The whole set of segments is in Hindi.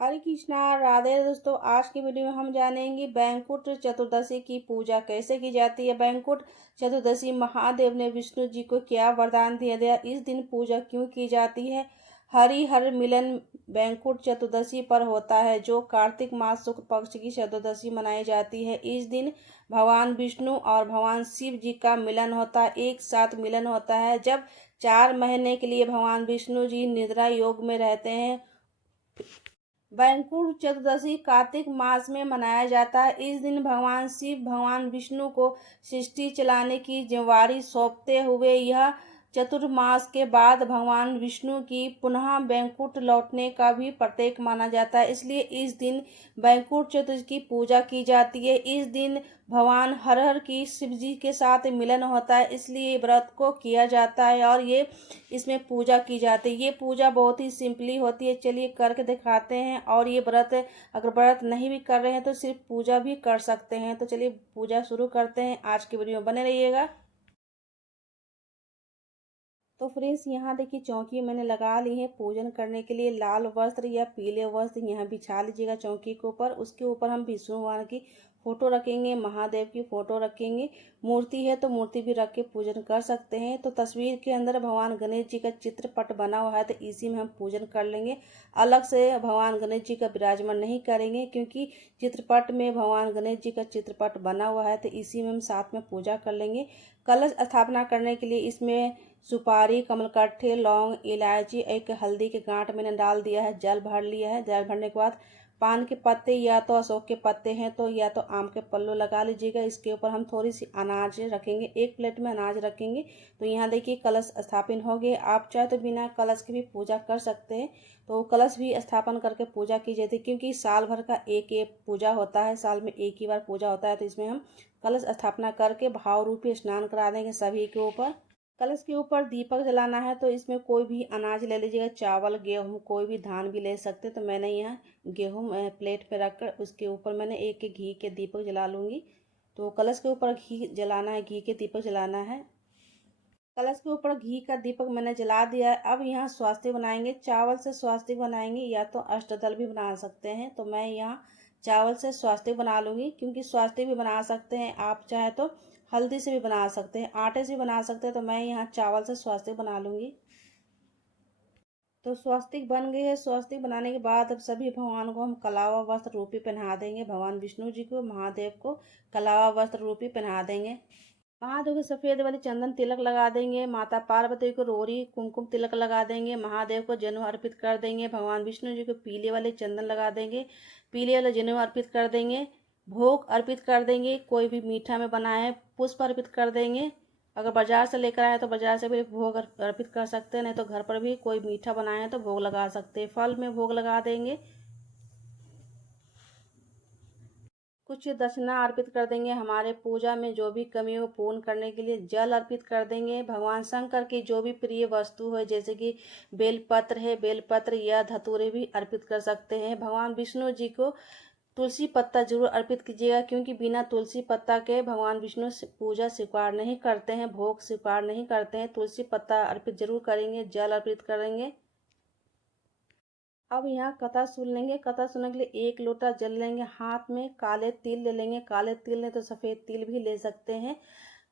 हरे कृष्णा राधे दोस्तों। आज की वीडियो में हम जानेंगे बैंकुट चतुर्दशी की पूजा कैसे की जाती है। बैंकुट चतुर्दशी महादेव ने विष्णु जी को क्या वरदान दिया इस दिन पूजा क्यों की जाती है। हरिहर मिलन बैंकुट चतुर्दशी पर होता है जो कार्तिक मास शुक्ल पक्ष की चतुर्दशी मनाई जाती है। इस दिन भगवान विष्णु और भगवान शिव जी का मिलन होता है, एक साथ मिलन होता है। जब 4 महीने के लिए भगवान विष्णु जी निद्रा योग में रहते हैं। वैकुंठ चतुर्दशी कार्तिक मास में मनाया जाता है। इस दिन भगवान शिव भगवान विष्णु को सृष्टि चलाने की जिम्मेवारी सौंपते हुए यह चतुर्मास के बाद भगवान विष्णु की पुनः वैकुंठ लौटने का भी प्रतीक माना जाता है, इसलिए इस दिन वैकुंठ चतुर्दशी की पूजा की जाती है। इस दिन भगवान हर हर की शिव जी के साथ मिलन होता है, इसलिए व्रत को किया जाता है और ये इसमें पूजा की जाती है। ये पूजा बहुत ही सिंपली होती है, चलिए करके दिखाते हैं। और ये व्रत अगर व्रत नहीं भी कर रहे हैं तो सिर्फ पूजा भी कर सकते हैं। तो चलिए पूजा शुरू करते हैं, आज की वीडियो में बने रहिएगा। तो फ्रेंड्स यहाँ देखिए चौकी मैंने लगा ली है पूजन करने के लिए। लाल वस्त्र या पीले वस्त्र यहाँ बिछा लीजिएगा चौकी के ऊपर। उसके ऊपर हम विष्णु भगवान की फोटो रखेंगे, महादेव की फोटो रखेंगे। मूर्ति है तो मूर्ति भी रख के पूजन कर सकते हैं। तो तस्वीर के अंदर भगवान गणेश जी का चित्रपट बना हुआ है तो इसी में हम पूजन कर लेंगे। अलग से भगवान गणेश जी का विराजमान नहीं करेंगे क्योंकि चित्रपट में भगवान गणेश जी का चित्रपट बना हुआ है तो इसी में हम साथ में पूजा कर लेंगे। कलश स्थापना करने के लिए इसमें सुपारी, कमलकट्टे, लौंग, इलायची, एक हल्दी के गांठ मैंने डाल दिया है। जल भर लिया है। जल भरने के बाद पान के पत्ते या तो अशोक के पत्ते हैं तो या तो आम के पल्लू लगा लीजिएगा। इसके ऊपर हम थोड़ी सी अनाज रखेंगे, एक प्लेट में अनाज रखेंगे। तो यहाँ देखिए कलश स्थापन हो गए। आप चाहे तो बिना कलश के भी पूजा कर सकते हैं। तो कलश भी स्थापन करके पूजा की जाती है क्योंकि साल भर का एक एक पूजा होता है, साल में एक ही बार पूजा होता है। तो इसमें हम कलश स्थापना करके भाव रूपी स्नान करा देंगे सभी के ऊपर। कलश के ऊपर दीपक जलाना है तो इसमें कोई भी अनाज ले लीजिएगा, चावल, गेहूँ, कोई भी धान भी ले सकते। तो मैंने यहाँ गेहूँ प्लेट पे रखकर उसके ऊपर मैंने एक एक घी के दीपक जला लूँगी। तो कलश के ऊपर घी जलाना है, घी के दीपक जलाना है। कलश के ऊपर घी का दीपक मैंने जला दिया है। अब यहाँ स्वास्तिक बनाएंगे। चावल से स्वास्तिक बनाएंगे या तो अष्टदल भी बना सकते हैं। तो मैं यहाँ चावल से स्वास्तिक बना लूँगी क्योंकि स्वास्तिक भी बना सकते हैं आप चाहे तो हल्दी से भी बना सकते हैं, आटे से भी बना सकते हैं। तो मैं यहाँ चावल से स्वास्तिक बना लूँगी। तो स्वस्तिक बन गए हैं। स्वस्तिक बनाने के बाद अब सभी भगवान को हम कलावा वस्त्र रूपी पहना देंगे। भगवान विष्णु जी को, महादेव को कलावा वस्त्र रूपी पहना देंगे। महादेव को सफ़ेद वाली चंदन तिलक लगा देंगे। माता पार्वती को रोरी कुमकुम तिलक लगा देंगे। महादेव को जनेऊ अर्पित कर देंगे। भगवान विष्णु जी को पीले वाले चंदन लगा देंगे, पीले वाले जनेऊ अर्पित कर देंगे। भोग अर्पित कर देंगे, कोई भी मीठा में बनाए पुष्प अर्पित कर देंगे। अगर बाजार से लेकर आए तो बाजार से भी भोग अर्पित कर सकते हैं, नहीं तो घर पर भी कोई मीठा बनाए तो भोग लगा सकते हैं। फल में भोग लगा देंगे। कुछ दक्षिणा अर्पित कर देंगे। हमारे पूजा में जो भी कमी हो पूर्ण करने के लिए जल अर्पित कर देंगे। भगवान शंकर की जो भी प्रिय वस्तु है जैसे कि बेलपत्र है, बेलपत्र या धतूरे भी अर्पित कर सकते हैं। भगवान विष्णु जी को तुलसी पत्ता जरूर अर्पित कीजिएगा क्योंकि बिना तुलसी पत्ता के भगवान विष्णु पूजा स्वीकार नहीं करते हैं, भोग स्वीकार नहीं करते हैं। तुलसी पत्ता अर्पित जरूर करेंगे, जल अर्पित करेंगे। अब यहाँ कथा सुन लेंगे। कथा सुनने के लिए 1 लोटा जल लेंगे, हाथ में काले तिल ले लेंगे। काले तिल ने तो सफ़ेद तिल भी ले सकते हैं।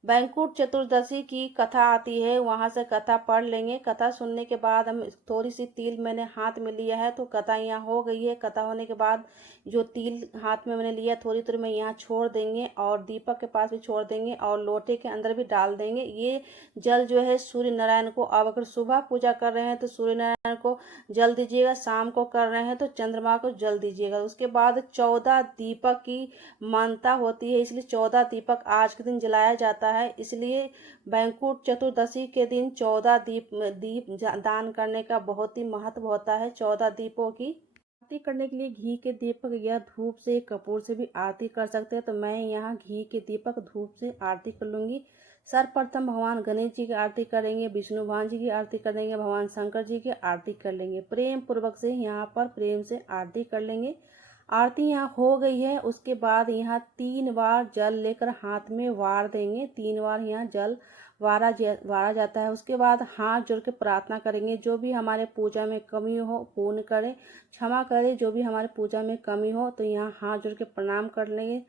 बैंकुट चतुर्दशी की कथा आती है, वहाँ से कथा पढ़ लेंगे। कथा सुनने के बाद हम थोड़ी सी तिल मैंने हाथ में लिया है तो कथा यहाँ हो गई है। कथा होने के बाद जो तिल हाथ में मैंने लिया थोड़ी थोड़ी मैं यहाँ छोड़ देंगे और दीपक के पास भी छोड़ देंगे और लोटे के अंदर भी डाल देंगे। ये जल जो है सूर्य नारायण को, अब अगर सुबह पूजा कर रहे हैं तो सूर्य नारायण को जल दीजिएगा, शाम को कर रहे हैं तो चंद्रमा को जल दीजिएगा। उसके बाद 14 दीपक की मान्यता होती है, इसलिए 14 दीपक आज के दिन जलाया जाता है। इसलिए बैंकुट चतुर्दशी के दिन 14 दीप दान करने का बहुत ही महत्व होता है। 14 दीपों की आरती करने के लिए घी के दीपक या धूप से, कपूर से भी आरती कर सकते हैं। तो मैं यहाँ घी के दीपक धूप से आरती कर लूँगी। सर्वप्रथम भगवान गणेश जी की आरती करेंगे, विष्णु भगवान जी की आरती कर लेंगे, भगवान शंकर जी की आरती कर लेंगे। प्रेम पूर्वक से यहाँ पर प्रेम से आरती कर लेंगे। आरती यहाँ हो गई है। उसके बाद यहाँ 3 बार जल लेकर हाथ में वार देंगे। 3 बार यहाँ जल वारा जाता है। उसके बाद हाथ जोड़ के प्रार्थना करेंगे, जो भी हमारे पूजा में कमी हो पूर्ण करे, क्षमा करे, जो भी हमारे पूजा में कमी हो। तो यहाँ हाथ जोड़ के प्रणाम कर लेंगे।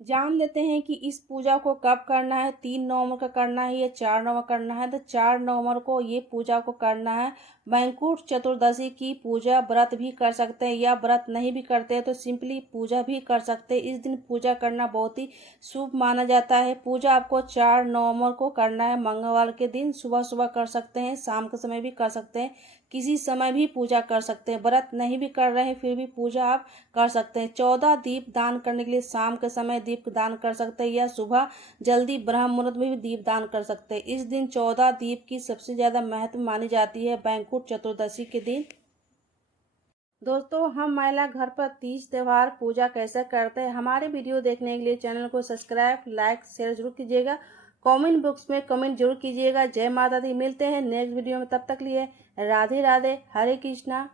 जान लेते हैं कि इस पूजा को कब करना है, 3 नवंबर का करना है या 4 नवंबर करना है। तो 4 नवंबर को ये पूजा को करना है। वैकुंठ चतुर्दशी की पूजा व्रत भी कर सकते हैं, या व्रत नहीं भी करते हैं तो सिंपली पूजा भी कर सकते हैं। इस दिन पूजा करना बहुत ही शुभ माना जाता है। पूजा आपको 4 नवंबर को करना है, मंगलवार के दिन। सुबह सुबह कर सकते हैं, शाम के समय भी कर सकते हैं, किसी समय भी पूजा कर सकते हैं। व्रत नहीं भी कर रहे हैं फिर भी पूजा आप कर सकते हैं। 14 दीप दान करने के लिए शाम के समय दीप दान कर सकते हैं, या सुबह जल्दी ब्रह्म मुहूर्त में भी दीप दान कर सकते हैं। इस दिन 14 दीप की सबसे ज्यादा महत्व मानी जाती है, वैकुंठ चतुर्दशी के दिन। दोस्तों, हम महिला घर पर तीज त्योहार पूजा कैसे करते हैं, हमारे वीडियो देखने के लिए चैनल को सब्सक्राइब, लाइक, शेयर जरूर कीजिएगा। कमेंट बॉक्स में कमेंट जरूर कीजिएगा। जय माता दी। मिलते हैं नेक्स्ट वीडियो में, तब तक लिए राधे राधे, हरे कृष्णा।